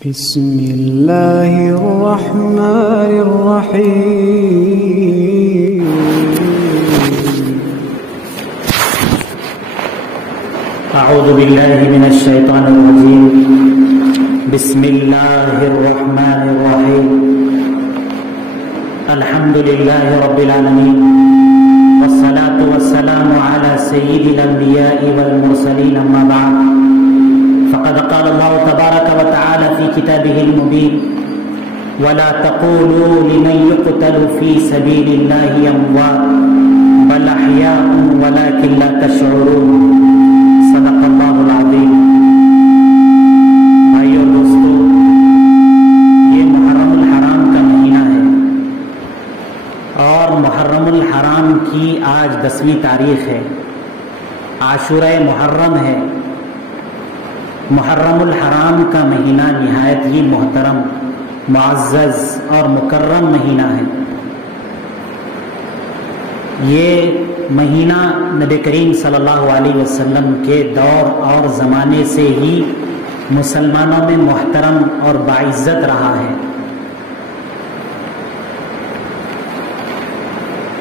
بسم اللہ الرحمن الرحیم اعوذ باللہ من الشیطان الرجیم بسم اللہ الرحمن الرحیم الحمد للہ رب العالمین والصلاة والسلام على سید الانبیاء والمرسلین اما بعد فقد قال الله تبارك وتعالى في كتابه المبين ولا تقولوا لمن يقتل في سبيل الله اموات بل احياء ولكن لا تشعرون صدق اللہ العظیم۔ بھائیو دوستو، یہ محرم الحرام کا مہینہ ہے اور محرم الحرام کی آج 10ویں تاریخ ہے، عاشورہ محرم ہے۔ محرم الحرام کا مہینہ نہایت ہی محترم، معزز اور مکرم مہینہ ہے۔ یہ مہینہ نبی کریم صلی اللہ علیہ وسلم کے دور اور زمانے سے ہی مسلمانوں میں محترم اور باعزت رہا ہے۔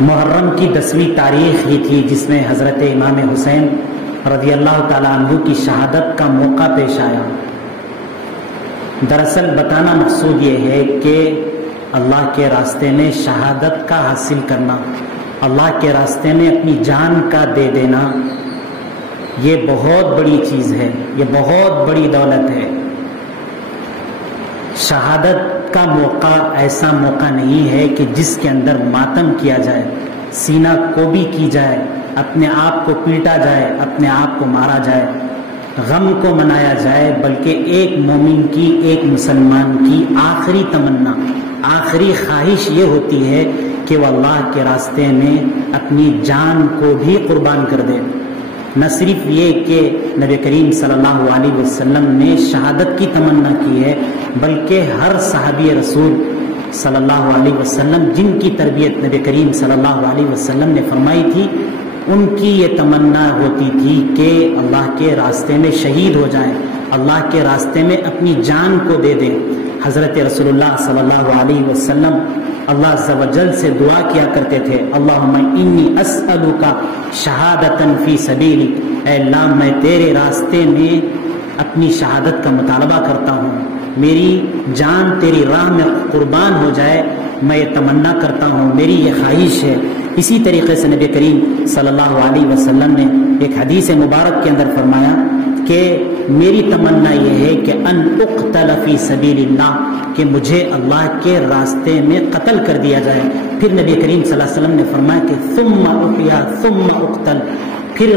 محرم کی 10ویں تاریخ ہی تھی جس میں حضرت امام حسین رضی اللہ تعالیٰ عنہ کی شہادت کا موقع پیش آیا۔ دراصل بتانا مقصود یہ ہے کہ اللہ کے راستے میں شہادت کا حاصل کرنا، اللہ کے راستے میں اپنی جان کا دے دینا، یہ بہت بڑی چیز ہے، یہ بہت بڑی دولت ہے۔ شہادت کا موقع ایسا موقع نہیں ہے کہ جس کے اندر ماتم کیا جائے، سینہ کوبی کی جائے، اپنے آپ کو پیٹا جائے، اپنے آپ کو مارا جائے، غم کو منایا جائے، بلکہ ایک مومن کی، ایک مسلمان کی آخری تمنا، آخری خواہش یہ ہوتی ہے کہ وہ اللہ کے راستے میں اپنی جان کو بھی قربان کر دے۔ نہ صرف یہ کہ نبی کریم صلی اللہ علیہ وسلم نے شہادت کی تمنا کی ہے، بلکہ ہر صحابی رسول صلی اللہ علیہ وسلم جن کی تربیت نبی کریم صلی اللہ علیہ وسلم نے فرمائی تھی، ان کی یہ تمنا ہوتی تھی کہ اللہ کے راستے میں شہید ہو جائیں، اللہ کے راستے میں اپنی جان کو دے دیں۔ حضرت رسول اللہ صلی اللہ علیہ وسلم اللہ عز و جل سے دعا کیا کرتے تھے، اللہم انی اسألک شہادتا فی سبیلک، اے اللہ میں تیرے راستے میں اپنی شہادت کا مطالبہ کرتا ہوں، میری جان تیری راہ میں قربان ہو جائے، میں یہ تمنا کرتا ہوں، میری یہ خواہش ہے۔ اسی طریقے سے نبی کریم صلی اللہ علیہ وسلم نے ایک حدیث مبارک کے اندر فرمایا کہ میری تمنا یہ ہے کہ ان اقتل فی سبیل اللہ، کہ مجھے اللہ کے راستے میں قتل کر دیا جائے۔ پھر نبی کریم صلی اللہ علیہ وسلم نے فرمایا کہ ثم احیا ثم اقتل، پھر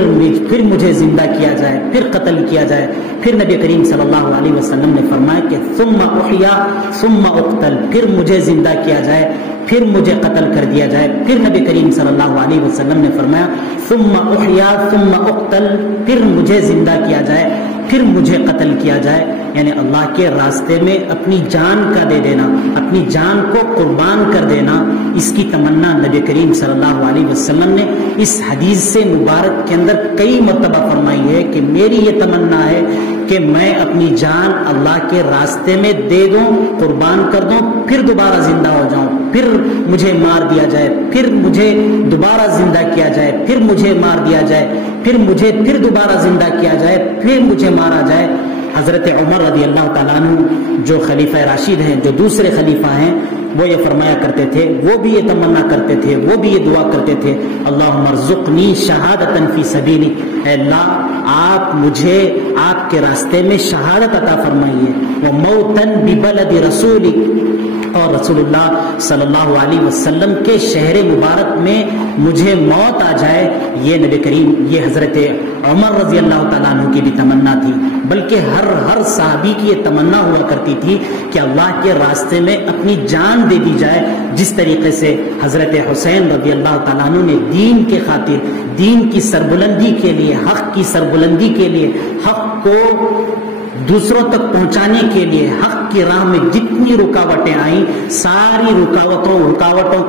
مجھے زندہ کیا جائے، پھر قتل کیا جائے۔ پھر نبی کریم صلی اللہ علیہ وسلم نے فرمایا کہ ثم احیا ثم اقتل، پھر مجھے زندہ کیا جائے، پھر مجھے قتل کر دیا جائے۔ پھر نبی کریم صلی اللہ علیہ وسلم نے فرمایا ثم احیا ثم اقتل، پھر مجھے زندہ کیا جائے، پھر مجھے قتل کیا جائے۔ یعنی اللہ کے راستے میں اپنی جان کا دے دینا، اپنی جان کو قربان کر دینا، اس کی تمنا نبی کریم صلی اللہ علیہ وسلم نے اس حدیث سے مبارک کے اندر کئی مرتبہ فرمائی ہے کہ میری یہ تمنا ہے کہ میں اپنی جان اللہ کے راستے میں دے دوں، قربان کر دوں، پھر دوبارہ زندہ ہو جاؤں، پھر مجھے مار دیا جائے، پھر مجھے دوبارہ زندہ کیا جائے، پھر مجھے مار دیا جائے، پھر مجھے پھر دوبارہ زندہ کیا جائے، پھر مجھے مارا جائے۔ حضرت عمر رضی اللہ تعالیٰ عنہ جو خلیفہ راشد ہیں، جو دوسرے خلیفہ ہیں، وہ یہ فرمایا کرتے تھے، وہ بھی یہ تمنا کرتے تھے، وہ بھی یہ دعا کرتے تھے، اللہم ارزقنی شہادتا فی سبیلک، اے اللہ آپ مجھے آپ کے راستے میں شہادت عطا فرمائیے، وموتا ببلد رسولک، اور رسول اللہ صلی اللہ علیہ وسلم کے شہر مبارک میں مجھے موت آ جائے۔ یہ نبی کریم، یہ حضرت عمر رضی اللہ تعالیٰ عنہ کی بھی تمنا تھی، بلکہ ہر صحابی کی یہ تمنا ہوا کرتی تھی کہ اللہ کے راستے میں اپنی جان دے دی جائے، جس طریقے سے حضرت حسین رضی اللہ تعالیٰ عنہ نے دین کے خاطر، دین کی سربلندی کے لیے، حق کی سربلندی کے لیے، حق کو دوسروں تک پہنچانے کے لیے، حق کی راہ میں جتنی رکاوٹیں آئیں، ساری رکاوٹوں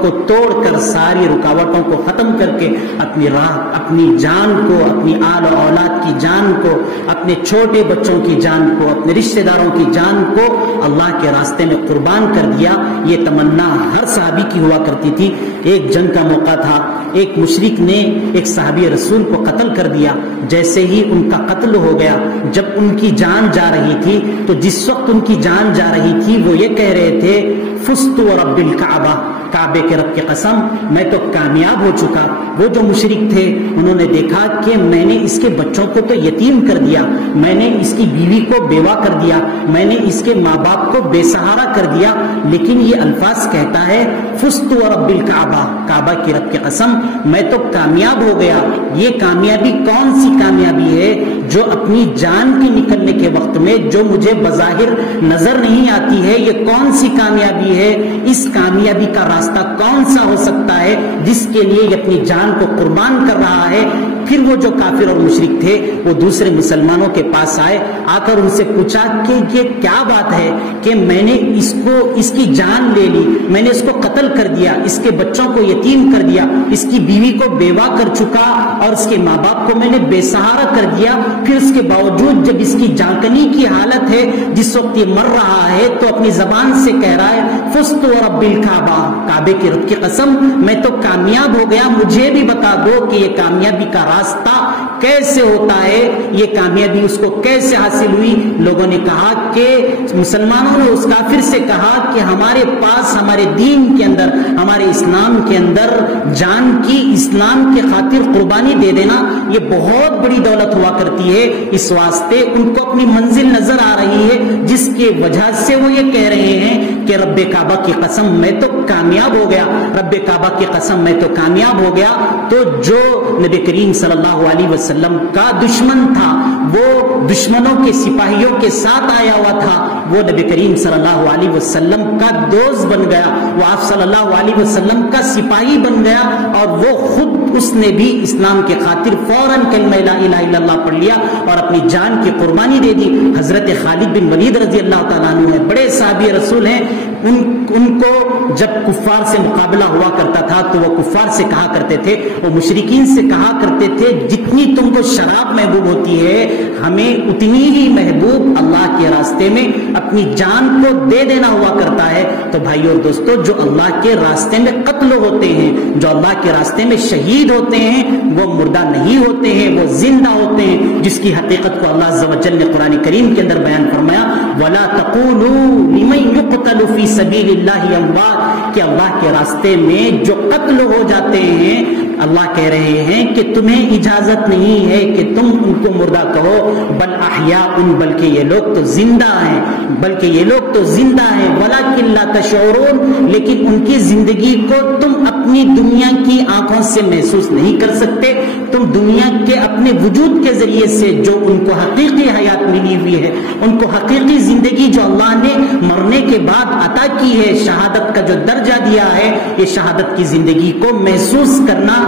کو توڑ کر، ساری رکاوٹوں کو ختم کر کے اپنی راہ، اپنی جان کو، اپنی آل و اولاد کی جان کو، اپنے چھوٹے بچوں کی جان کو، اپنے رشتہ داروں کی جان کو اللہ کے راستے میں قربان کر دیا۔ یہ تمنا ہر صحابی کی ہوا کرتی تھی۔ ایک جنگ کا موقع تھا، ایک مشرک نے ایک صحابی رسول کو قتل کر دیا۔ جیسے ہی ان کا قتل ہو گیا، جب ان کی جان جا رہی تھی، تو جس وقت ان کی جان جا رہی تھی وہ یہ کہہ رہے تھے، فزت ورب الکعبہ، کعبے کے رب کی قسم میں تو کامیاب ہو چکا۔ وہ جو مشرک تھے انہوں نے دیکھا کہ میں نے اس کے بچوں کو تو یتیم کر دیا، میں نے اس کی بیوی کو بیوہ کر دیا، میں نے اس کے ماں باپ کو بے سہارا کر دیا، لیکن یہ الفاظ کہتا ہے فزت ورب الکعبہ، کعبہ کی رب کی قسم میں تو کامیاب ہو گیا۔ یہ کامیابی کون سی کامیابی ہے؟ جو اپنی جان کے نکلنے کے وقت میں جو مجھے بظاہر نظر نہیں آتی ہے، یہ کون سی کامیابی ہے؟ اس کامیابی کا راستہ کون سا ہو سکتا ہے جس کے لیے یہ اپنی جان کو قربان کر رہا ہے؟ پھر وہ جو کافر اور مشرک تھے وہ دوسرے مسلمانوں کے پاس آئے، آ کر ان سے پوچھا کہ یہ کیا بات ہے کہ میں نے اس کی جان لے لی، میں نے اس کو قتل کر دیا، اس کے بچوں کو یتیم کر دیا، اس کی بیوی کو بیوہ کر چکا اور اس کے ماں باپ کو میں نے بے سہارا کر دیا، پھر اس کے باوجود جب اس کی جانکنی کی حالت ہے، جس وقت یہ مر رہا ہے، تو اپنی زبان سے کہہ رہا ہے فزت ورب الکعبہ، کعبے کی رب کی قسم میں تو کامیاب ہو گیا، مجھے بھی بتا دو کہ یہ کامیابی کا راستہ کیسے ہوتا ہے، یہ کامیابی اس کو کیسے حاصل ہوئی؟ لوگوں نے کہا کہ مسلمانوں نے اس کافر سے کہا کہ ہمارے پاس ہمارے دین کے اندر، ہمارے اسلام کے اندر جان کی اسلام کے خاطر قربانی دے دینا یہ بہت بڑی دولت ہوا کرتی ہے۔ اس واسطے ان کو اپنی منزل نظر آ رہی ہے، جس کے وجہ سے وہ یہ کہہ رہے ہیں کہ رب کعبہ کی قسم میں تو کامیاب ہو گیا، رب کعبہ کی قسم میں تو کامیاب ہو گیا۔ تو جو نبی کریم صلی اللہ علیہ وسلم کا دشمن تھا، وہ دشمنوں کے سپاہیوں کے ساتھ آیا ہوا تھا، وہ نبی کریم صلی اللہ علیہ وسلم کا دوست بن گیا، وہ آپ صلی اللہ علیہ وسلم کا سپاہی بن گیا، اور وہ خود اس نے بھی اسلام کے خاطر فوراً کلمہ لا الہ الا اللہ پڑھ لیا اور اپنی جان کی قربانی دے دی۔ حضرت خالد بن ولید رضی اللہ تعالیٰ عنہ ہیں، بڑے صحابی رسول ہیں، ان کو جب کفار سے مقابلہ ہوا کرتا تھا تو وہ کفار سے کہا کرتے تھے، وہ مشرکین سے کہا کرتے تھے جتنی تم کو شراب محبوب ہوتی ہے ہمیں اتنی ہی محبوب اللہ کے راستے میں اپنی جان کو دے دینا ہوا کرتا ہے۔ تو بھائیو اور دوستو، جو اللہ کے راستے میں قتل ہوتے ہیں، جو اللہ کے راستے میں شہید ہوتے ہیں، وہ مردہ نہیں ہوتے ہیں، وہ زندہ ہوتے ہیں، جس کی حقیقت کو اللہ عز و جل نے قرآن کریم کے اندر بیان فرمایا، وَلَا تَقُولُوا لِمَنْ يُقْتَلُ فِي سَبِيلِ اللَّهِ أَمْوَاتٌ، کہ اللہ کے راستے میں جو قتل ہو جاتے ہیں، اللہ کہہ رہے ہیں کہ تمہیں اجازت نہیں ہے کہ تم ان کو مردہ کہو، بل احیاء، بلکہ یہ لوگ تو زندہ ہیں، بلکہ یہ لوگ تو زندہ ہیں، ولیکن لا تشعرون، لیکن ان کی زندگی کو تم اپنی دنیا کی آنکھوں سے محسوس نہیں کر سکتے، تم دنیا کے اپنے وجود کے ذریعے سے جو ان کو حقیقی حیات ملی ہوئی ہے، ان کو حقیقی زندگی جو اللہ نے مرنے کے بعد عطا کی ہے، شہادت کا جو درجہ دیا ہے، یہ شہادت کی زندگی کو محسوس کرنا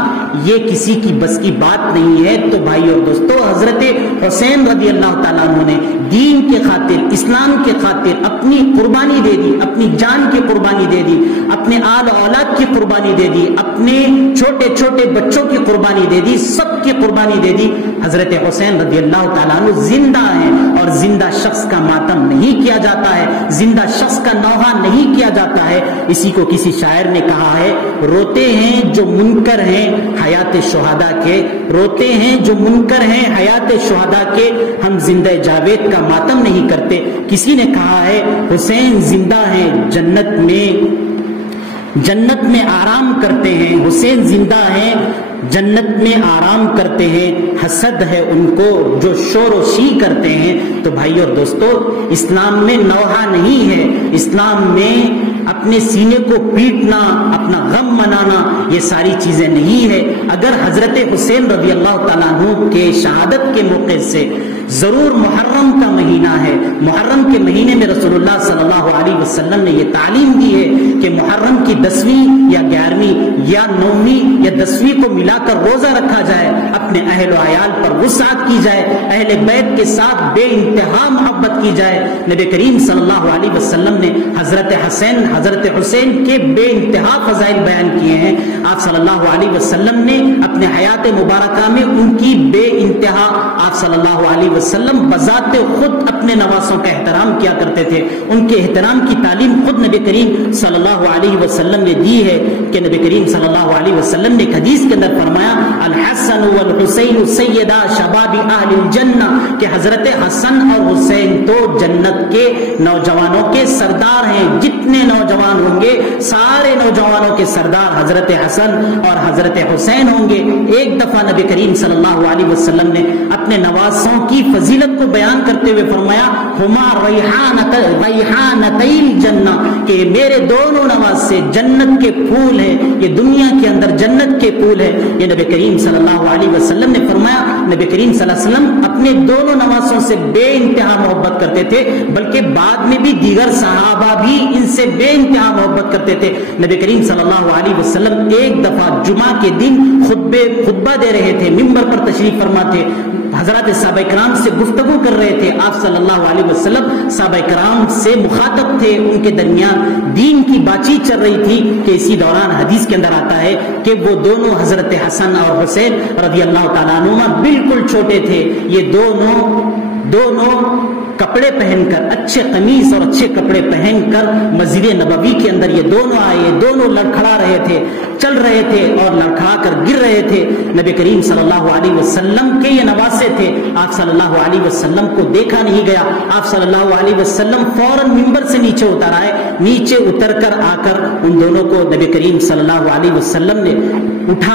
یہ کسی کی بس کی بات نہیں ہے۔ تو بھائی اور دوستو، حضرت حسین رضی اللہ تعالیٰ عنہ نے دین کے خاطر، اسلام کے خاطر اپنی قربانی دے دی، اپنی جان کی قربانی دے دی، اپنے آل اولاد کی قربانی دے دی، اپنے چھوٹے چھوٹے بچوں کی قربانی دے دی، سب کی قربانی دے دی۔ حضرت حسین رضی اللہ تعالیٰ عنہ زندہ ہیں، اور زندہ شخص کا ماتم نہیں کیا جاتا ہے، زندہ شخص کا نوحہ نہیں کیا جاتا ہے۔ اسی کو کسی شاعر نے کہا ہے، روتے ہیں جو منکر ہیں حیات شہداء کے، روتے ہیں جو منکر ہیں حیات شہداء کے، ہم زندہ جاوید کا ماتم نہیں کرتے۔ کسی نے کہا ہے حسین زندہ ہیں جنت میں آرام کرتے ہیں، حسین زندہ ہیں جنت میں آرام کرتے ہیں، حسد ہے ان کو جو شور و شی کرتے ہیں۔ تو بھائی اور دوستو، اسلام میں نوحہ نہیں ہے، اسلام میں اپنے سینے کو پیٹنا، اپنا غم منانا، یہ ساری چیزیں نہیں ہے۔ اگر حضرت حسین رضی اللہ تعالیٰ عنہ کے شہادت کے موقع سے ضرور محرم کا مہینہ ہے، محرم کے مہینے میں رسول اللہ صلی اللہ علیہ وسلم نے یہ تعلیم دی ہے کہ محرم کی 10ویں یا 11ویں یا 9ویں یا 10ویں کو ملا کر روزہ رکھا جائے، اپنے اہل و عیال پر وسعت کی جائے، اہل بیت کے ساتھ بے انتہا محبت کی جائے۔ نبی کریم صلی اللہ علیہ وسلم نے حضرت حسین حضرت حسین کے بے انتہا فضائل بیان کیے ہیں. آپ صلی اللہ علیہ وسلم نے اپنے حیات مبارکہ میں ان کی بے انتہا، آپ صلی اللہ علیہ وسلم بذات خود اپنے نواسوں کا احترام کیا کرتے تھے. ان کے احترام کی تعلیم خود نبی کریم صلی اللہ علیہ وسلم نے دی ہے کہ نبی کریم صلی اللہ علیہ وسلم نے ایک حدیث کے اندر فرمایا الحسن والحسین سیدا شباب اہل الجنہ، کہ حضرت حسن اور حسین تو جنت کے نوجوانوں کے سردار ہیں. جتنے نوجوان ہوں گے سارے نوجوانوں کے سردار حضرت حسن اور حضرت حسین ہوں گے. ایک دفعہ نبی کریم صلی اللہ علیہ وسلم نے اپنے نواسوں کی فضیلت کو بیان کرتے ہوئے فرمایا ہما ریحانتی الجنہ، کہ میرے دونوں نواسے جنت کے پھول ہیں، یہ دنیا کے اندر جنت کے پھول ہیں. یہ نبی کریم صلی اللہ علیہ وسلم نے فرمایا. نبی کریم صلی اللہ علیہ وسلم اپنے دونوں نواسوں سے بے انتہا محبت کرتے تھے، بلکہ بعد میں بھی دیگر صحابہ بھی ان سے بے انتہا محبت کرتے تھے. نبی کریم صلی اللہ علیہ وسلم ایک دفعہ جمعہ کے دن خطبہ دے رہے تھے، ممبر پر تشریف فرما تھے، حضرات صحابہ کرام سے گفتگو کر رہے تھے. آپ صلی اللہ علیہ وسلم صحابہ کرام سے مخاطب تھے، ان کے درمیان دین کی بات چیت چل رہی تھی کہ اسی دوران حدیث کے اندر آتا ہے کہ وہ دونوں حضرت حسن اور حسین رضی اللہ تعالیٰ عنہما بالکل چھوٹے تھے. یہ دونوں کپڑے پہن کر، اچھے قمیص اور اچھے کپڑے پہن کر مسجد نبوی کے اندر یہ دونوں آئے. یہ دونوں لڑکھڑا رہے تھے، چل رہے تھے اور لڑکھڑا کر گر رہے تھے. نبی کریم صلی اللہ علیہ وسلم کے یہ نواسے تھے. آپ صلی اللہ علیہ وسلم کو دیکھا نہیں گیا. آپ صلی اللہ علیہ وسلم فوراً ممبر سے نیچے اتر آئے. نیچے اتر کر آ کر ان دونوں کو نبی کریم صلی اللہ علیہ وسلم نے اٹھا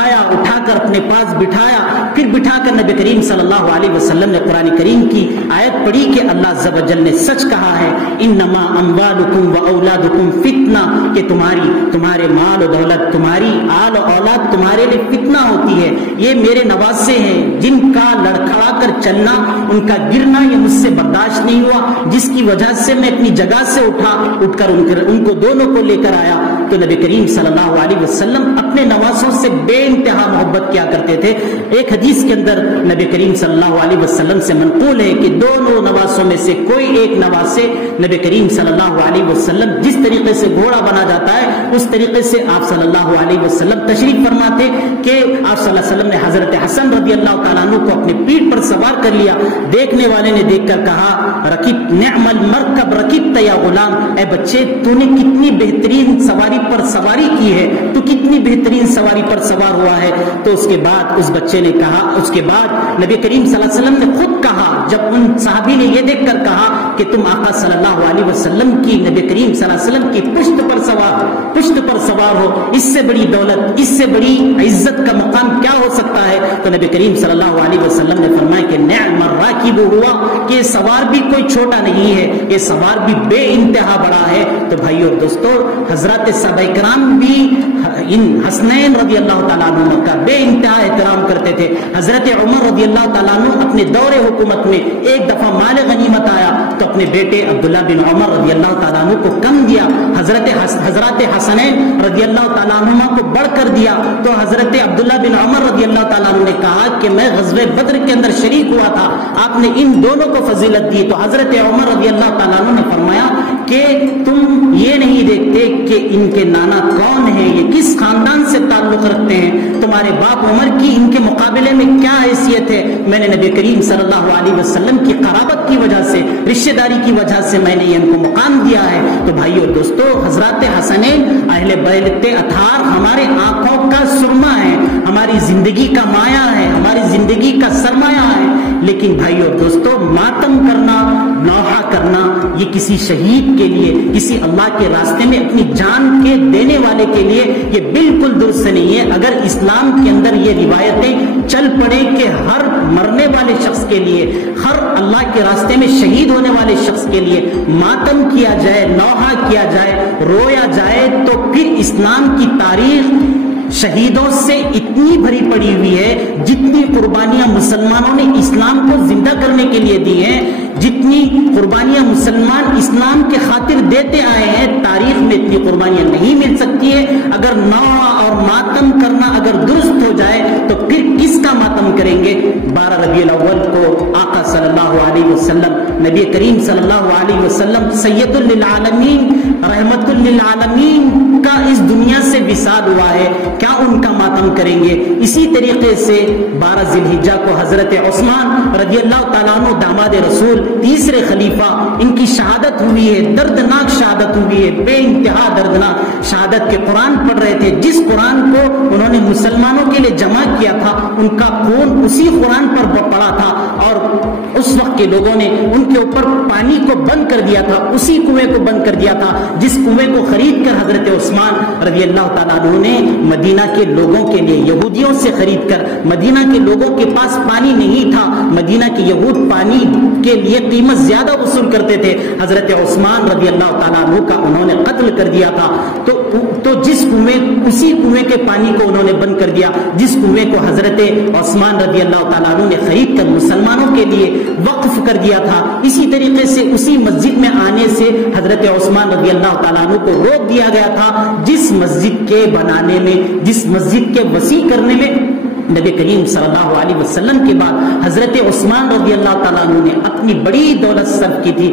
کر اپنے پاس بٹھایا. پھر بٹھا کر نبی کریم صلی اللہ علیہ وسلم نے قرآن کریم کی آیت پڑھی کہ اللہ عز و جل نے سچ کہا ہے انما اموالکم و اولادکم فتنہ، کہ تمہارے مال و دولت، تمہاری آل و اولاد تمہارے لیے فتنہ ہوتی ہے. یہ میرے نواسے ہیں جن کا لڑکھڑا کر چلنا، ان کا گرنا یہ مجھ سے برداشت نہیں ہوا، جس کی وجہ سے میں اپنی جگہ سے اٹھ کر ان کو دونوں کو لے کر آیا. تو نبی کریم صلی اللہ علیہ وسلم اپنے نواسوں سے بے انتہا محبت کیا کرتے تھے. ایک حدیث کے اندر نبی کریم صلی اللہ علیہ وسلم سے منقول ہے کہ دونوں نواسوں میں سے کوئی ایک نواسے نبی کریم صلی اللہ علیہ وسلم جس طریقے سے گھوڑا بنا جاتا ہے اس طریقے سے آپ صلی اللہ علیہ وسلم تشریف فرماتے کہ آپ صلی اللہ علیہ وسلم نے حضرت حسن رضی اللہ تعالیٰ عنہ کو اپنی پیٹھ پر سوار کر لیا. دیکھنے والے نے دیکھ کر کہا رکب نعم المرکب رکبت یا غلام، اے بچے تو نے کتنی بہترین سواری پر سواری کی ہے، تو کتنی بہترین سواری پر سوار ہوا ہے. تو اس کے بعد اس بچے نے کہا، اس کے بعد نبی کریم صلی اللہ علیہ وسلم نے خود کہا، جب ان صحابی نے یہ دیکھ کر کہا کہ تم آقا صلی اللہ علیہ وسلم کی، نبی کریم صلی اللہ علیہ وسلم کی پشت پر سوار ہو، اس سے بڑی دولت، اس سے بڑی عزت کا مقام کیا ہو سکتا ہے. تو نبی کریم صلی اللہ علیہ وسلم نے فرمایا کہ نعم الراکب ہوا، کہ یہ سوار بھی کوئی چھوٹا نہیں ہے، یہ سوار بھی بے انتہا بڑا ہے. تو بھائیو اور دوستو، حضرات صحابہ کرام بھی ان حسنین رضی اللہ تعالیٰ عنہ کا بے انتہا احترام کرتے تھے. حضرت عمر رضی اللہ تعالیٰ عنہ اپنے دور حکومت میں ایک دفعہ مال غنیمت آیا تو اپنے بیٹے عبداللہ بن عمر رضی اللہ تعالیٰ عنہ کو کم دیا، حضرت حسنین رضی اللہ تعالیٰ عنہ کو بڑھ کر دیا. تو حضرت عبداللہ بن عمر رضی اللہ تعالیٰ عنہ نے کہا کہ میں غزوہ بدر کے اندر شریک ہوا تھا، آپ نے ان دونوں کو فضیلت دی. تو حضرت عمر رضی اللہ تعالیٰ عنہ نے فرمایا کہ تم یہ نہیں دیکھتے کہ ان کے نانا کون ہیں، یہ کس خاندان سے تعلق رکھتے ہیں، تمہارے باپ عمر کی ان کے مقابلے میں کیا حیثیت ہے. میں نے نبی کریم صلی اللہ علیہ وسلم کی قرابت کی وجہ سے، رشتہ داری کی وجہ سے میں نے ان کو مقام دیا ہے. تو بھائیو اور دوستو، حضرات حسنین اہل بیت اطہار ہمارے آنکھوں کا سرما ہے، ہماری زندگی کا مایہ ہے، ہماری زندگی کا سرمایہ ہے. لیکن بھائیو اور دوستو، ماتم کرنا، نوحہ کرنا، یہ کسی شہید کے لیے، کسی اللہ کے راستے میں اپنی جان کے دینے والے کے لیے یہ بالکل درست نہیں ہے. اگر اسلام کے اندر یہ روایتیں چل پڑے کہ ہر مرنے والے شخص کے لیے، ہر اللہ کے راستے میں شہید ہونے والے شخص کے لیے ماتم کیا جائے، نوحہ کیا جائے، رویا جائے، تو پھر اسلام کی تاریخ شہیدوں سے اتنی بھری پڑی ہوئی ہے، جتنی قربانیاں مسلمانوں نے اسلام کو زندہ کرنے کے لیے دی ہیں، جتنی قربانیاں مسلمان اسلام کے خاطر دیتے آئے ہیں، تاریخ میں اتنی قربانیاں نہیں مل سکتی ہے. اگر نوحہ اور ماتم کرنا اگر اگر درست ہو جائے تو پھر کس کا ماتم کریں گے؟ 12 ربیع الاول کو آقا صلی اللہ علیہ وسلم، نبی کریم صلی اللہ علیہ وسلم سید للعالمین، رحمت للعالمین کا اس دنیا سے وصال ہوا ہے، کیا ان کا ماتم کریں گے؟ اسی طریقے سے 12 ذی الحجہ کو حضرت عثمان رضی اللہ تعالیٰ عنہ داماد رسول تیسرے خلیفہ، ان کی شہادت ہوئی ہے، دردناک شہادت ہوئی ہے، بے انتہا دردناک شہادت کے قرآن پڑھ رہے تھے، جس قرآن کو انہوں نے مسلمانوں کے لیے جمع کیا تھا ان کا خون اسی قرآن پر پڑا تھا، اور اس وقت کے لوگوں نے ان کے اوپر پانی کو بند کر دیا تھا، اسی کنویں کو بند کر دیا تھا جس کنویں کو خرید کر حضرت عثمان رضی اللہ تعالیٰ عنہ نے مدینہ کے لوگوں کے لیے یہودیوں سے خرید کر، مدینہ کے لوگوں کے پاس پانی نہیں تھا، مدینہ کے یہود پانی کے لیے قیمت زیادہ وصول کرتے تھے، حضرت عثمان رضی اللہ تعالیٰ عنہ کا انہوں نے قتل کر دیا تھا، تو جس کنویں، اسی کنویں کے پانی کو انہوں نے بند کر دیا جس کنویں کو حضرت عثمان رضی اللہ تعالیٰ عنہ نے خرید کر مسلمانوں کے لیے وقف کر دیا تھا۔ اسی طریقے سے اسی مسجد میں آنے سے حضرت عثمان رضی اللہ تعالیٰ عنہ کو روک دیا گیا تھا، جس مسجد کے بنانے میں، جس مسجد کے وسیع کرنے میں نبی کریم صلی اللہ علیہ وسلم کے بعد حضرت عثمان رضی اللہ تعالیٰ عنہ نے اپنی بڑی دولت صرف کی تھی۔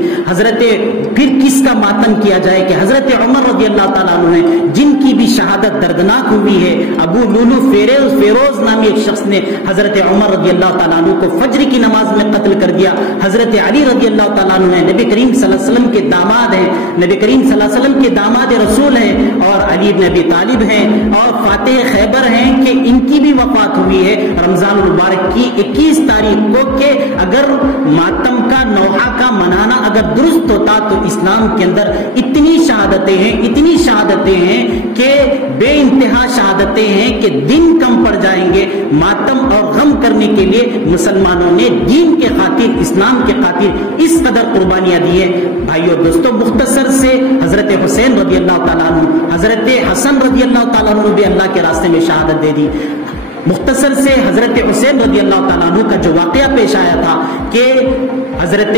پھر کس کا ماتم کیا جائے کہ حضرت عمر رضی اللہ تعالیٰ عنہ نے، جن کی بھی شہادت دردناک ہوئی ہے، ابو لولو فیروز نامی ایک شخص نے حضرت عمر رضی اللہ تعالیٰ عنہ کو فجر کی نماز میں قتل کر دیا۔ حضرت علی رضی اللہ تعالیٰ عنہ نبی کریم صلی اللہ علیہ وسلم کے داماد ہیں، نبی کریم صلی اللہ علیہ وسلم کے داماد رسول ہیں، اور علی بن ابی طالب ہیں، اور فاتح خیبر ہیں کہ ان کی بھی وفات ہوئی ہے رمضان المبارک کی 21 تاریخ کو، کہ اگر ماتم کا نوحہ کا منانا اگر درست ہوتا تو اسلام کے اندر اتنی شہادتیں ہیں کہ بے انتہا شہادتیں ہیں کہ دن کم پڑ جائیں گے۔ ماتم اور غم کرنے کے لیے مسلمانوں نے دین کے خاطر، اسلام کے خاطر اس قدر قربانیاں دی ہیں۔ بھائیو دوستو، مختصر سے حضرت حسین رضی اللہ تعالیٰ عنہ، حضرت حسن رضی اللہ تعالیٰ عنہ بھی اللہ کے راستے میں شہادت دے دی۔ مختصر سے حضرت حسین رضی اللہ تعالیٰ عنہ کا جو واقعہ پیش آیا تھا کہ حضرت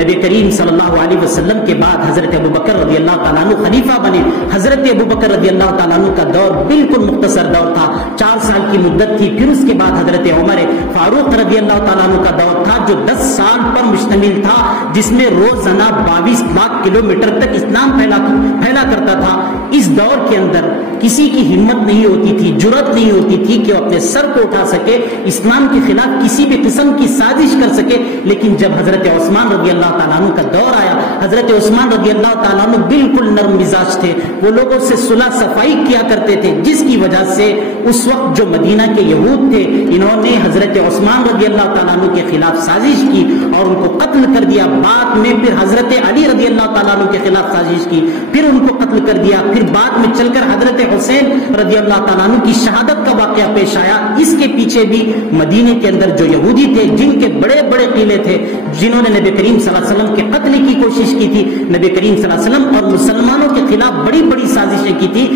نبی کریم صلی اللہ علیہ وسلم کے بعد حضرت ابوبکر رضی اللہ تعالیٰ عنہ خلیفہ بنے۔ حضرت ابوبکر رضی اللہ تعالیٰ عنہ کا دور بالکل مختصر دور تھا، 4 سال کی مدت تھی۔ پھر اس کے بعد حضرت عمر فاروق رضی اللہ تعالیٰ عنہ کا دور تھا جو 10 سال پر مشتمل تھا، جس میں روزانہ 22 لاکھ کلومیٹر تک اسلام پھیلا کرتا تھا۔ اس دور کے اندر کسی کی ہمت نہیں ہوتی تھی، جرأت نہیں ہوتی تھی کہ وہ اپنے سر کو اٹھا سکے، اسلام کے خلاف کسی بھی قسم کی سازش کر سکے۔ لیکن جب حضرت عثمان رضی اللہ تعالیٰ عنہ کا دور آیا، حضرت عثمان رضی اللہ تعالیٰ عنہ بالکل نرم مزاج تھے، وہ لوگوں سے صلح صفائی کیا کرتے تھے، جس کی وجہ سے اس وقت جو مدینہ کے یہود تھے انہوں نے حضرت عثمان رضی اللہ تعالیٰ عنہ کے خلاف سازش کی اور ان کو قتل کر دیا۔ بعد میں پھر حضرت علی رضی اللہ تعالیٰ عنہ کے خلاف سازش کی، پھر ان کو قتل کر دیا۔ پھر بعد میں چل کر حضرت حسین رضی اللہ تعالیٰ عنہ کی شہادت کا واقعہ پیش آیا۔ اس کے پیچھے بھی مدینے کے اندر جو یہودی تھے، جن کے بڑے بڑے قلعے تھے، جنہوں نے نبی کریم صلی اللہ علیہ وسلم کے قتل کی کوشش کی تھی، نبی کریم صلی اللہ علیہ وسلم اور مسلمانوں کے خلاف بڑی بڑی سازشیں کی تھی۔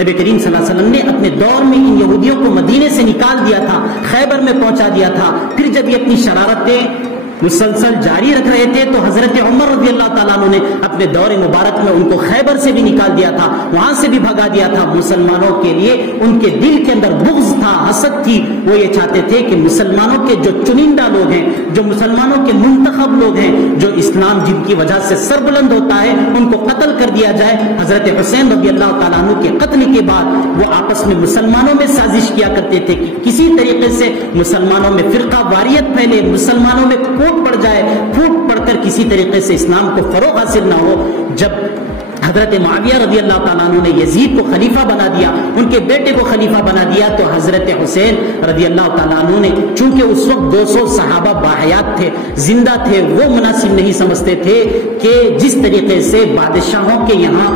نبی کریم صلی اللہ علیہ وسلم نے اپنے دور میں ان یہودیوں کو مدینے سے نکال دیا تھا، خیبر میں پہنچا دیا تھا۔ پھر جب یہ اپنی شرارتیں مسلسل جاری رکھ رہے تھے تو حضرت عمر رضی اللہ تعالیٰ عنہ نے اپنے دور مبارک میں ان کو خیبر سے بھی نکال دیا تھا، وہاں سے بھی بھگا دیا تھا۔ مسلمانوں کے لیے ان کے دل کے اندر بغض تھا، حسد تھی، وہ یہ چاہتے تھے کہ مسلمانوں کے جو چنندہ لوگ ہیں، جو مسلمانوں کے منتخب لوگ ہیں، جو اسلام جن کی وجہ سے سربلند ہوتا ہے، ان کو قتل کر دیا جائے۔ حضرت حسین رضی اللہ تعالیٰ عنہ کے قتل کے بعد وہ آپس میں مسلمانوں میں سازش کیا کرتے تھے کہ کسی طریقے سے مسلمانوں میں فرقہ واریت پھیلے، مسلمانوں میں پڑ جائے، پھوٹ پڑ کر کسی طریقے سے اسلام کو فروغ حاصل نہ ہو۔ جب حضرت معاویہ رضی اللہ تعالیٰ عنہ نے یزید کو خلیفہ بنا دیا، ان کے بیٹے کو خلیفہ بنا دیا، تو حضرت حسین رضی اللہ تعالیٰ عنہ نے، چونکہ اس وقت 200 صحابہ باحیات تھے، زندہ تھے، وہ مناسب نہیں سمجھتے تھے کہ جس طریقے سے بادشاہوں کے یہاں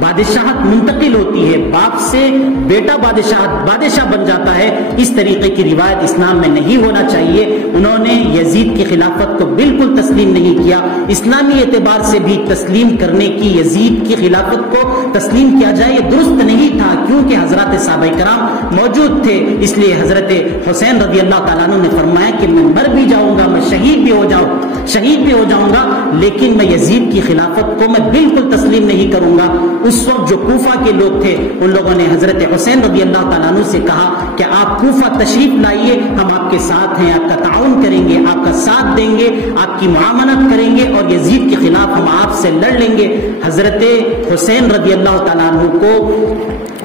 بادشاہت منتقل ہوتی ہے، باپ سے بیٹا بادشاہ بن جاتا ہے، اس طریقے کی روایت اسلام میں نہیں ہونا چاہیے۔ انہوں نے یزید کی خلافت کو بالکل تسلیم نہیں کیا، اسلامی اعتبار سے بھی تسلیم کرنے کی، یزید کی خلافت کو تسلیم کیا جائے یہ درست نہیں تھا، کیونکہ حضرات صحابہ کرام موجود تھے۔ اس لیے حضرت حسین رضی اللہ تعالیٰ عنہ نے فرمایا کہ میں مر بھی جاؤں گا، میں شہید بھی ہو جاؤں گا، لیکن میں یزید کی خلافت کو میں بالکل تسلیم نہیں کروں گا۔ اس وقت جو کوفہ کے لوگ تھے ان لوگوں نے حضرت حسین رضی اللہ تعالیٰ عنہ سے کہا کہ آپ کوفہ تشریف لائیے، ہم آپ کے ساتھ ہیں، آپ کا تعاون کریں گے، آپ کا ساتھ دیں گے، آپ کی معاملت کریں گے اور یزید کے خلاف ہم آپ سے لڑ لیں گے۔ حضرت حسین رضی اللہ تعالیٰ عنہ کو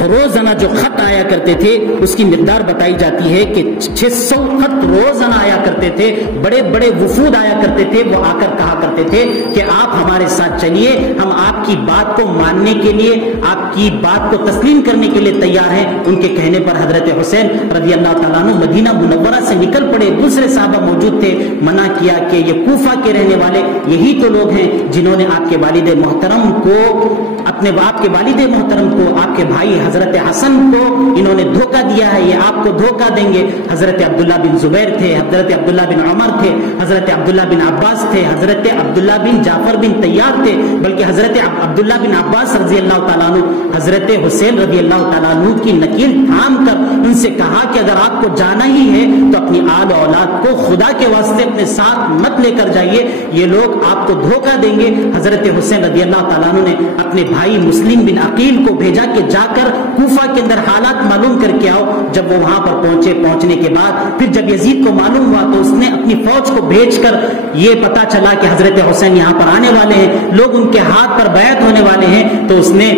روزانہ جو خط آیا کرتے تھے اس کی مقدار بتائی جاتی ہے کہ 600 خط روزانہ آیا کرتے تھے، بڑے بڑے وفود آیا کرتے تھے، وہ آ کر کہا کرتے تھے کہ آپ ہمارے ساتھ چلیے، ہم آپ کی بات کو ماننے کے لیے، آپ کی بات کو تسلیم کرنے کے لیے تیار ہیں۔ ان کے کہنے پر حضرت حسین رضی اللہ تعالیٰ عنہ مدینہ منورہ سے نکل پڑے، دوسرے صحابہ موجود تھے، منع کیا کہ یہ کوفہ کے رہنے والے یہی تو لوگ ہیں جنہوں نے آپ کے والد محترم کو، اپنے باپ کے والد محترم کو، آپ کے بھائی حضرت حسن کو انہوں نے دھوکہ دیا ہے، یہ آپ کو دھوکہ دیں گے۔ حضرت عبداللہ بن زبیر تھے، حضرت عبداللہ بن عمر تھے، حضرت عبداللہ بن عباس تھے، حضرت عبداللہ بن جعفر بن طیار تھے، بلکہ حضرت عبداللہ بن عباس رضی اللہ تعالیٰ عنہ حضرت حسین رضی اللہ تعالیٰ عنہ کی نکیل تھام کر ان سے کہا کہ اگر آپ کو جانا ہی ہے تو اپنی آل و اولاد کو خدا کے واسطے اپنے ساتھ مت لے کر جائیے، یہ لوگ آپ کو دھوکہ دیں گے۔ حضرت حسین رضی اللہ تعالیٰ عنہ نے اپنے بھائی مسلم بن عقیل کو بھیجا کہ جا کر کوفہ کے اندر حالات معلوم کر کے آؤ۔ جب وہ وہاں پر پہنچنے کے بعد پھر جب یزید کو معلوم ہوا تو اس نے اپنی فوج کو بھیج کر یہ پتا چلا کہ حضرت حسین یہاں پر آنے والے ہیں، لوگ ان کے ہاتھ پر بیعت ہونے والے ہیں، تو اس نے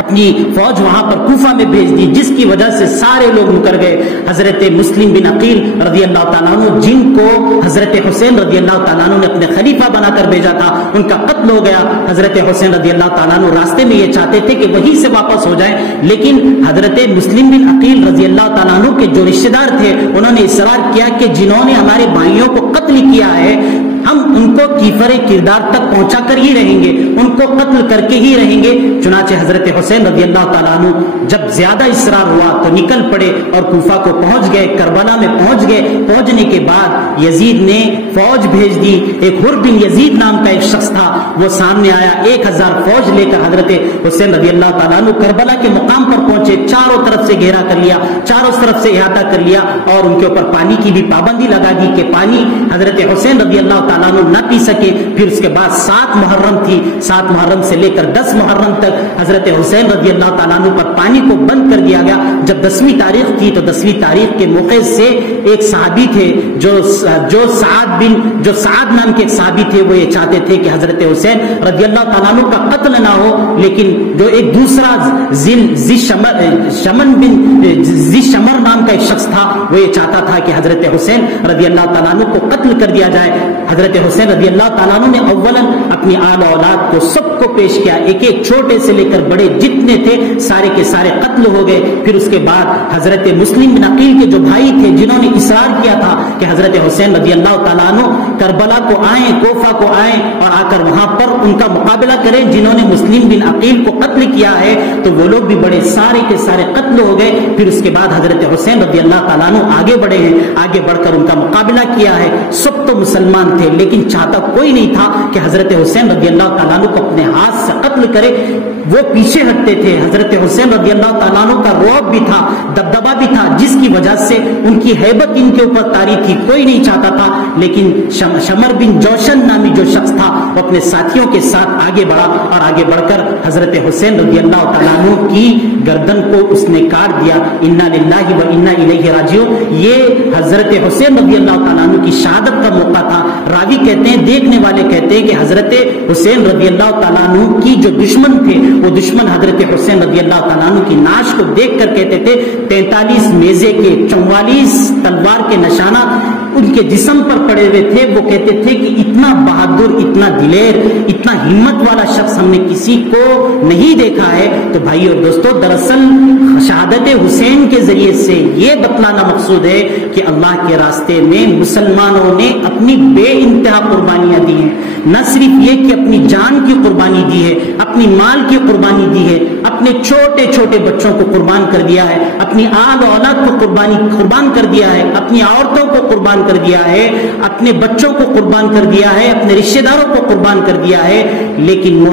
اپنی فوج وہاں پر کوفہ میں بھیج دی، جس کی وجہ سے سارے لوگ مکر گئے۔ حضرت مسلم بن عقیل رضی اللہ تعالیٰ عنہ جن کو حضرت حسین رضی اللہ تعالیٰ عنہ نے اپنے خلیفہ بنا کر بھیجا تھا، ان کا قتل ہو گیا۔ حضرت حسین رضی اللہ تعالیٰ عنہ راستے میں یہ چاہتے تھے کہ وہیں سے واپس ہو جائیں، لیکن حضرت مسلم بن عقیل رضی اللہ تعالیٰ عنہ کے جو رشتہ دار تھے انہوں نے اصرار کیا کہ جنہوں نے ہمارے بھائیوں کو قتل کیا ہے ہم ان کو کیفر کردار تک پہنچا کر ہی رہیں گے، ان کو قتل کر کے ہی رہیں گے۔ چنانچہ حضرت حسین رضی اللہ تعالیٰ عنہ جب زیادہ اصرار ہوا تو نکل پڑے اور کوفہ کو پہنچ گئے، کربلا میں پہنچ گئے۔ پہنچنے کے بعد یزید نے فوج بھیج دی، ایک حر بن یزید نام کا ایک شخص تھا، وہ سامنے آیا، 1000 فوج لے کر حضرت حسین رضی اللہ تعالیٰ عنہ کربلا کے مقام پر پہنچے، چاروں طرف سے گھیرا کر لیا، چاروں طرف سے احاطہ کر لیا اور ان کے اوپر پانی کی بھی پابندی لگا دی کہ پانی حضرت حسین رضی اللہ تعالیٰ عنہ نہ پی سکے۔ پھر اس کے بعد 7 محرم تھی، 7 محرم سے لے کر 10 محرم تک حضرت حسین رضی اللہ تعالیٰ عنہ پر پانی کو بند کر دیا گیا۔ جب 10ویں تاریخ تھی تو 10ویں تاریخ کے موقع سے ایک صحابی تھے جو سعد نام کے ایک صحابی تھے، وہ یہ چاہتے تھے کہ حضرت حسین رضی اللہ تعالیٰ عنہ کا قتل نہ ہو، لیکن جو ایک دوسرا ذی شمر نام کا ایک شخص تھا وہ یہ چاہتا تھا کہ حضرت حسین رضی اللہ تعالیٰ عنہ کو قتل کر دیا جائے۔ حضرت حسین رضی اللہ تعالیٰ عنہ نے اولاً اپنی آل و اولاد کو سب کو پیش کیا، ایک ایک چھوٹے سے لے کر بڑے جتنے تھے سارے کے سارے قتل ہو گئے۔ پھر اس کے بعد حضرت مسلم بن عقیل کے جو بھائی تھے جنہوں نے اصرار کیا تھا کہ حضرت حسین رضی اللہ تعالیٰ عنہ کربلا کو آئیں، کوفہ کو آئیں اور آ کر وہاں پر ان کا مقابلہ کریں جنہوں نے مسلم بن عقیل کو قتل کیا ہے، تو وہ لوگ بھی بڑے سارے کے سارے قتل ہو گئے۔ پھر اس کے بعد حضرت حسین رضی اللہ تعالیٰ عنہ آگے بڑھے ہیں، آگے بڑھ کر ان کا مقابلہ کیا ہے۔ سب تو مسلمان تھے لیکن چاہتا کوئی نہیں تھا کہ حضرت حسین رضی اللہ تعالیٰ عنہ کو اپنے ہاتھ سے قتل کرے، وہ پیچھے ہٹتے تھے۔ حضرت حسین رضی اللہ تعالیٰ عنہ کا رعب بھی تھا، دبدبا بھی تھا، جس کی وجہ سے ان کی ہیبت ان کے اوپر طاری تھی، کوئی نہیں چاہتا تھا۔ لیکن شمر بن جوشن نامی جو شخص تھا وہ اپنے ساتھیوں کے ساتھ آگے بڑھا اور آگے بڑھ کر حضرت حسین رضی اللہ تعالیٰ عنہ کی گردن کو اس نے کاٹ دیا۔ انا للہ و انا الیہ راجعون۔ یہ حضرت حسین رضی اللہ تعالیٰ عنہ کی شہادت کا موقع تھا۔ راوی کہتے ہیں، دیکھنے والے کہتے ہیں کہ حضرت حسین رضی اللہ تعالیٰ عنہ کی جو دشمن تھے وہ دشمن حضرت حسین رضی اللہ تعالیٰ عنہ کی نعش کو دیکھ کر کہتے تھے 43 نیزے کے 44 تلوار کے نشانات ان کے جسم پر پڑے ہوئے تھے۔ وہ کہتے تھے کہ اتنا بہادر، اتنا دلیر، اتنا ہمت والا شخص ہم نے کسی کو نہیں دیکھا ہے۔ تو بھائی اور دوستو، دراصل شہادت حسین کے ذریعے سے یہ بتلانا مقصود ہے کہ اللہ کے راستے میں مسلمانوں نے اپنی بے انتہا قربانیاں دی ہیں، نہ صرف یہ کہ اپنی جان کی قربانی دی ہے، اپنی مال کی قربانی دی ہے، اپنے چھوٹے چھوٹے بچوں کو قربان کر دیا ہے، اپنی آل اولاد کو قربان کر دیا ہے، اپنی عورتوں کو قربان کر دیا ہے، اپنے بچوں کو قربان کر دیا ہے، اپنے رشتہ داروں کو قربان کر دیا ہے۔ لیکن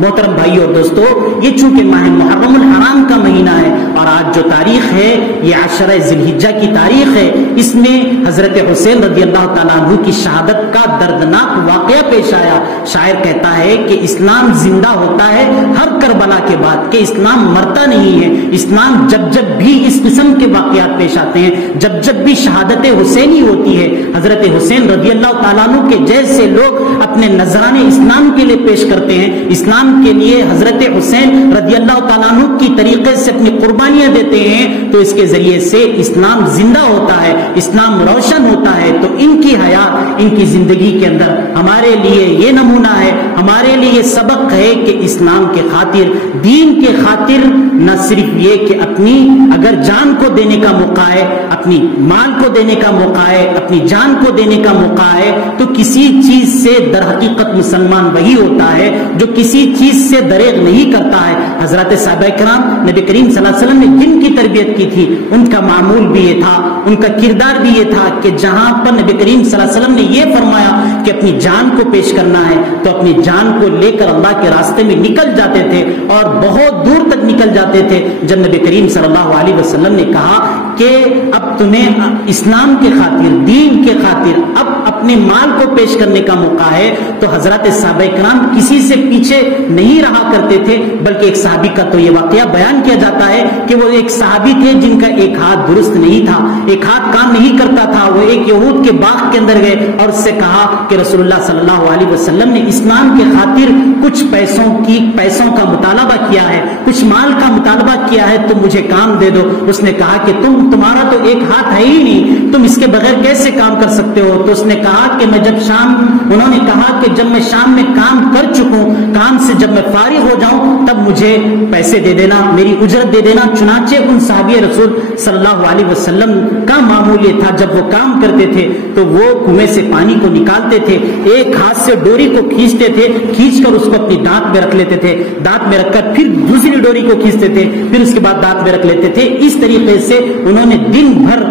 محترم بھائیو اور دوستو، یہ چونکہ ماہ محرم الحرام کا مہینہ ہے اور آج جو تاریخ ہے یہ عشرہ ذی الحجہ کی تاریخ ہے، اس میں حضرت حسین رضی اللہ تعالیٰ عنہ کی شہادت کا دردناک واقعہ پیش آیا۔ شاعر کہتا ہے کہ اسلام زندہ ہوتا ہے ہر کربلا کے بعد، کہ اسلام مرتا نہیں ہے۔ اسلام جب جب بھی اس قسم کے واقعات پیش آتے ہیں، جب جب بھی شہادت حسینی ہوتی ہے، حضرت حسین رضی اللہ تعالیٰ عنہ کے جیسے لوگ اپنے نذرانے اسلام کے لیے پیش کرتے ہیں، اسلام کے لیے حضرت حسین رضی اللہ تعالیٰ عنہ کی طریقے سے اپنی قربانیاں دیتے ہیں، تو اس کے ذریعے سے اسلام زندہ ہوتا ہے، اسلام روشن ہوتا ہے۔ تو ان کی حیات، ان کی زندگی کے اندر ہمارے لیے یہ نمونہ ہے، ہمارے لیے یہ سبق ہے کہ اسلام کے خاطر، دین کے خاطر نہ صرف یہ کہ اپنی اگر جان کو دینے کا موقع ہے، اپنی مال کو دینے کا موقع ہے، اپنی جان کو دینے کا موقع ہے، تو کسی چیز سے در حقیقت مسلمان وہی ہوتا ہے جو کسی چیز سے دریغ نہیں کرتا ہے۔ حضرات صحابہ کرام نبی کریم صلی اللہ علیہ وسلم نے جن کی تربیت کی تھی، ان کا معمول بھی یہ تھا، ان کا کردار بھی یہ تھا کہ جہاں پر نبی کریم صلی اللہ علیہ وسلم نے یہ فرمایا کہ اپنی جان کو پیش کرنا ہے، تو اپنی جان کو لے کر اللہ کے راستے میں نکل جاتے تھے اور بہت دور تک نکل جاتے تھے۔ جب نبی کریم صلی اللہ علیہ وسلم نے کہا کہ اب تمہیں اسلام کے خاطر، دین کے خاطر اب اپنے مال کو پیش کرنے کا موقع ہے، تو حضرات صحابہ کرام کسی سے پیچھے نہیں رہا کرتے تھے، بلکہ ایک صحابی کا تو یہ واقعہ بیان کیا جاتا ہے کہ وہ ایک صحابی تھے جن کا ایک ہاتھ درست نہیں تھا، ایک ہاتھ کام نہیں کرتا تھا۔ وہ ایک یہود کے باغ کے اندر گئے اور اس سے کہا کہ رسول اللہ صلی اللہ علیہ وسلم نے اسلام کے خاطر کچھ پیسوں کا مطالبہ کیا ہے، کچھ مال کا مطالبہ کیا ہے، تو مجھے کام دے دو۔ اس نے کہا کہ تمہارا تو ایک ہاتھ ہے ہی نہیں، تم اس کے بغیر کیسے کام کر سکتے ہو؟ تو اس نے کہا کہ انہوں نے کہا کہ جب میں شام میں کام کر چکوں، کام سے جب میں فارغ ہو جاؤں تب مجھے پیسے دے دینا، میری اجرت دے دینا۔ چنانچہ ان صحابی رسول صلی اللہ علیہ وسلم کا معمول یہ تھا، جب وہ کام کرتے تھے تو وہ کنویں سے پانی کو نکالتے تھے، ایک ہاتھ سے ڈوری کو کھینچتے تھے، کھینچ کر اس کو اپنی دانت میں رکھ لیتے تھے، دانت میں رکھ کر پھر دوسری ڈوری کو کھینچتے تھے، پھر اس کے بعد دانت میں رکھ لیتے تھے۔ اس طریقے سے انہوں نے دن بھر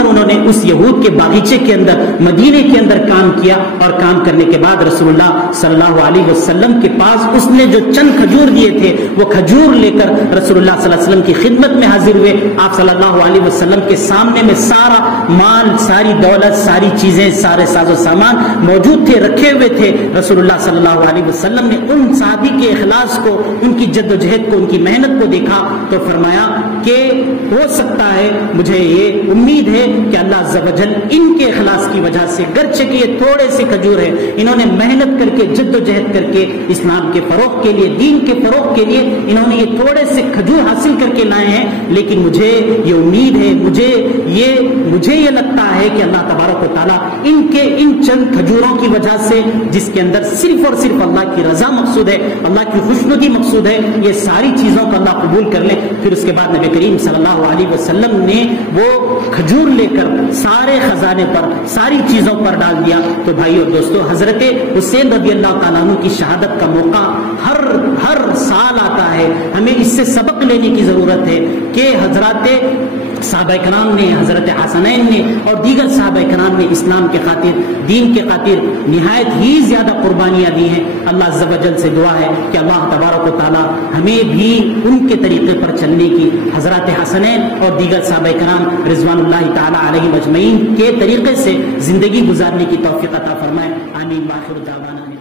انہوں نے اس یہود کے باغیچے کے اندر، مدینے کے اندر کام کیا، اور کام کرنے کے بعد رسول اللہ صلی اللہ علیہ وسلم کے پاس اس نے جو چند کھجور دیے تھے، وہ کھجور لے کر رسول اللہ صلی اللہ علیہ وسلم کی خدمت میں حاضر ہوئے۔ آپ صلی اللہ علیہ وسلم کے سامنے میں سارا مال، ساری دولت، ساری چیزیں، سارے ساز و سامان موجود تھے، رکھے ہوئے تھے۔ رسول اللہ صلی اللہ علیہ وسلم نے ان صحابی کے اخلاص کو، ان کی جد و جہد کو، ان کی محنت کو دیکھا تو فرمایا کہ ہو سکتا ہے، مجھے یہ امید ہے کہ اللہ عز و جل ان کے اخلاص کی وجہ سے، گرچہ کہ یہ تھوڑے سے کھجور ہے، انہوں نے محنت کر کے، جد و جہد کر کے، اسلام کے فروغ کے لیے، دین کے فروغ کے لیے انہوں نے یہ تھوڑے سے کھجور حاصل کر کے لائے ہیں، لیکن مجھے یہ امید ہے، مجھے یہ لگتا ہے کہ اللہ تبارک و تعالیٰ ان کے ان چند کھجوروں کی وجہ سے، جس کے اندر صرف اور صرف اللہ کی رضا مقصود ہے، اللہ کی خوشنودی مقصود ہے، یہ ساری چیزوں کو اللہ قبول کر لے۔ پھر اس کے بعد نبی کریم صلی اللہ علیہ وسلم نے وہ کھجور لے کر سارے خزانے پر، ساری چیزوں پر ڈال دیا۔ تو بھائی اور دوستو، حضرت حسین رضی اللہ تعالیٰ عنہ کی شہادت کا موقع ہر سال آتا ہے۔ ہمیں اس سے سبق لینے کی ضرورت ہے کہ حضرات صحابہ کرام نے، حضرت حسنین نے اور دیگر صحابہ کرام نے اسلام کے خاطر، دین کے خاطر نہایت ہی زیادہ قربانیاں دی ہیں۔ اللہ عز و جل سے دعا ہے کہ اللہ تبارک و تعالی ہمیں بھی ان کے طریقے پر چلنے کی، حضرات حسنین اور دیگر صحابہ کرام رضوان اللہ تعالی علیہ مجمعین کے طریقے سے زندگی گزارنے کی توفیق عطا فرمائے۔ آمین۔ وآخر دعوانا